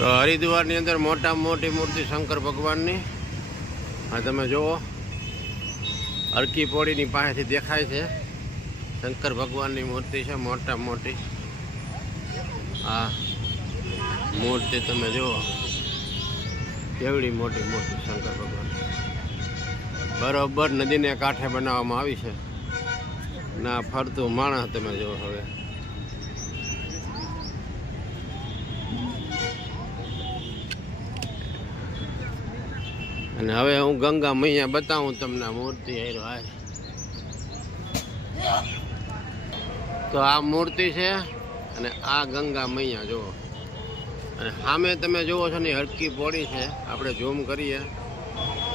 તો હરિદ્વારની અંદર મોટામાં મોટી મૂર્તિ શંકર ભગવાનની આ તમે જુઓ અરકી પોળીની પાસેથી દેખાય છે શંકર ભગવાનની મૂર્તિ છે મોટામાં મોટી આ મૂર્તિ તમે જુઓ કેવડી મોટી મૂર્તિ શંકર ભગવાન બરોબર નદીને કાંઠે બનાવવામાં આવી છે ના ફરતું માણસ તમે જુઓ હવે અને હવે હું ગંગા મૈયા બતાવું તમને મૂર્તિ આયરો આ તો આ મૂર્તિ છે અને આ ગંગા મૈયા જુઓ અને સામે તમે જુઓ છો ને હરકી પોળી છે આપણે ઝૂમ કરીએ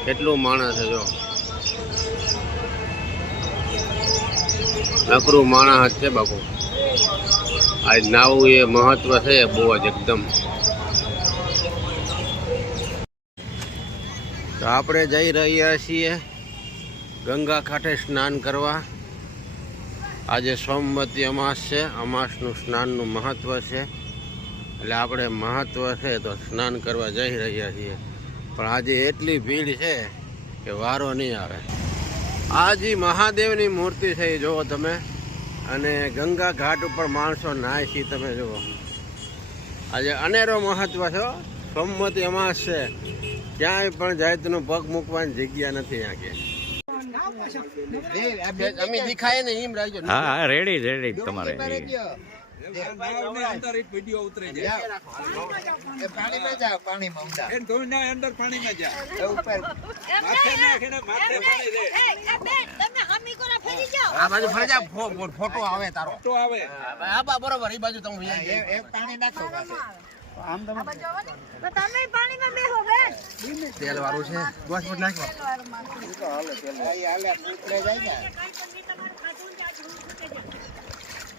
કેટલું માણસ છે જો નકરું માણસ છે બાપુ આ નાવું એ મહત્વ છે બહુ જ એકદમ તો આપણે જઈ રહ્યા છીએ ગંગા કાંઠે સ્નાન કરવા આજે સોમવતી અમાસ છે અમાસનું સ્નાનનું મહત્વ છે એટલે આપણે મહત્વ છે તો સ્નાન કરવા જઈ રહ્યા છીએ પણ આજે એટલી ભીડ છે કે વારો નહીં આવે આ જે મહાદેવની મૂર્તિ છે એ જુઓ તમે અને ગંગા ઘાટ ઉપર માણસો નાય છે તમે જુઓ આજે અનેરો મહત્વ છે સોમવતી અમાસ છે ક્યાંય પણ જાતનું પગ મૂકવાની જગ્યા નથી અહીંયા અમે દેખાય ને એમ રાખજો હા રેડી તમારે ફોટો આવે તારો બરોબર એ બાજુ તમે પાણી નાખો આમ તમે પાણીમાં બેહો બેન તેલ વાળું છે 10 મિનિટ નાખો તો હાલે તેલ હાલે ઉતરે જાય ને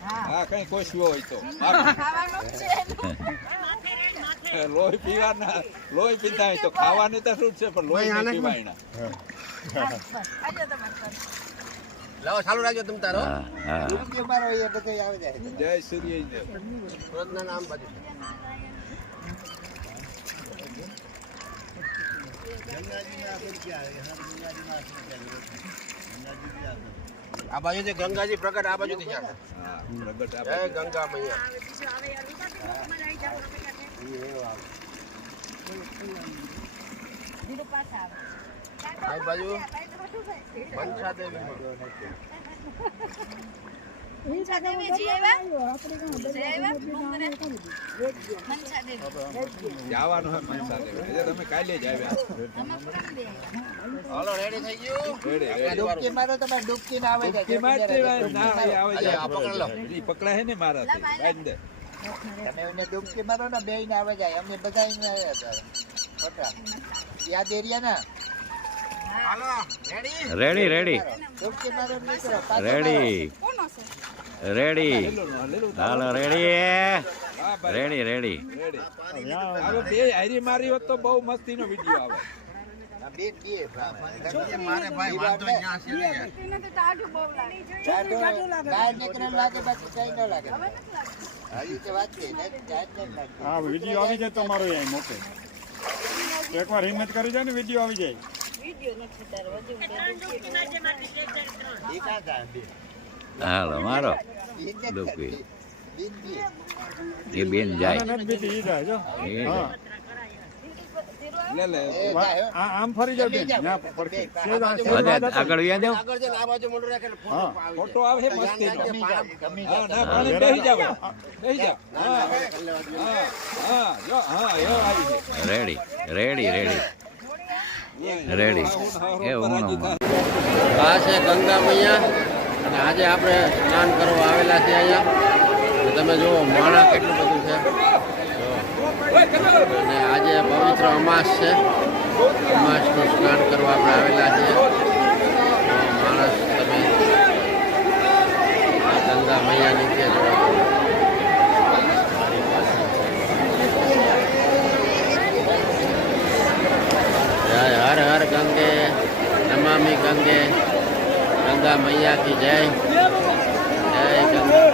હા કઈ કોશવો હોય તો ખાવાનું છે લોહી પીવાના લોહી પીતા હોય તો ખાવાનું તો શું છે પણ લોહી નહીં પીવાયના લાવો ચાલુ રાખજો તમ તારો કે મારો એ બધે આવી જાય જય સૂર્ય રોજના નામ બાજુ આ બાજુ થી ગંગાજી પ્રગટ આ બાજુ થી જય ગંગા મૈયા આ બાજુ મનસા દેવી જવાનું હે મનસા દેવી તમે કાલે જ આવ્યા હાલો રેડી થઈ ગયું ડૂબકી મારો તમે ડૂબકી ના આવે ડૂબકી મારતે ના આવે જાય આ પકડ લો ઈ પકડા હે ને મારાથી બાંધ દે તમે એને ડૂબકી મારો ને બેય ને આવે જાય અમે બધાય ને આવ્યા હતા યાદ એરિયા ના હાલો રેડી ડૂબકી મારો નીકળો રેડી હાલો રેડી હવે બે હારી મારી હોત તો બહુ મસ્તીનો વિડિયો આવે મારે ભાઈ વાંધો ન્યા છે ને ગાય નીકળે લાગે બાકી કઈ ન લાગે હાલી તો વાત છે હા વિડિયો આવી જાય તમારો અહીં મોકે એકવાર હિંમત કરી જાય ને વિડિયો આવી જાય હાલો મારો એ બેન જાય આમ ફરી જાય બેન આગળ વ્યા દેવ આ બાજુ મોઢું રાખે ફોટો આવે મસ્તી હા ના પાણી બેહી જાવ હા જો હા એ આવી રેડી એ આ છે ગંગા મૈયા અને આજે આપણે સ્નાન કરવા આવેલા છીએ અહીંયા તમે જુઓ માણા કેટલું બધું છે અને આજે પવિત્ર અમાસ છે અમાસનું સ્નાન કરવા આપણે આવેલા છીએ માણસ તમે આ ગંગા મૈયા નીચે હર હર ગંગે નમામિ ગંગે गंगा मैया की जय जय गंगा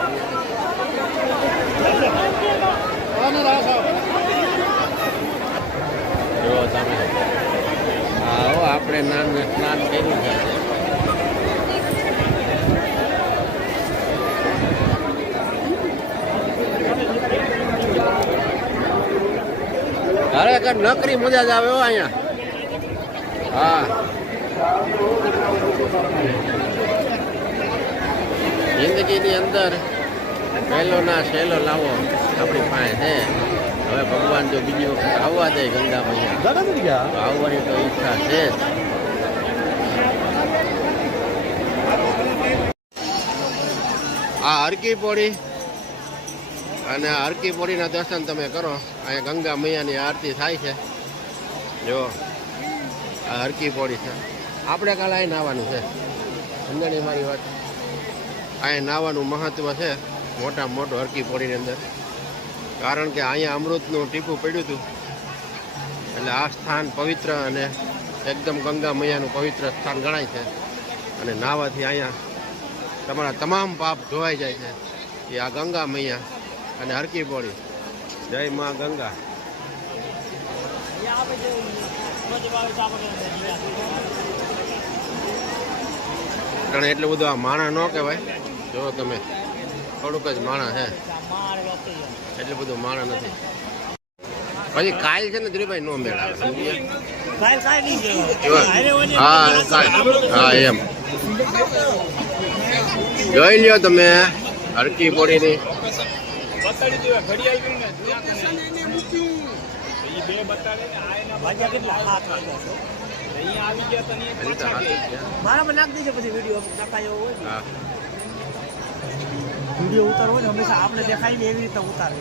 આપણે સ્નાન કર્યું છે ખરેખર નકરી મજા જ આવે હો અહીંયા. હા જિંદગીની અંદર પહેલો ના સહેલો લાવો આપણી પાસે છે. હવે ભગવાન જો બીજી વખત આવવા દે ગંગા મૈયા તો આવવાની તો ઈચ્છા છે જ. આ હરકી પોળી અને હરકી પોળીના દર્શન તમે કરો. અહીંયા ગંગા મૈયાની આરતી થાય છે. જો આ હરકી પોળી છે. આપણે કાલે અહીં નાહવાનું છે. સમજાણી મારી વાત. અહીંયા નાહવાનું મહત્વ છે મોટામાં મોટું હરકી પોળીની અંદર. કારણ કે અહીંયા અમૃતનું ટીપું પડ્યું હતું એટલે આ સ્થાન પવિત્ર અને એકદમ ગંગા મૈયાનું પવિત્ર સ્થાન ગણાય છે. અને નાહવાથી અહીંયા તમારા તમામ પાપ ધોવાઈ જાય છે. એ આ ગંગા મૈયા અને હરકી પોળી. જય માં ગંગા. કારણ એટલું બધું આ માણા ન કહેવાય. જો તમે થોડુંક જ માણા છે, એટલું બધું માણા નથી. પછી કાલ છે ને ધીરુભાઈ નો મેળ આવે. હા એમ જોઈ લ્યો તમે હરકી પોળીની. વિડીયો ઉતારવો ને હંમેશા આપણે દેખાય ને એવી રીતે ઉતારે.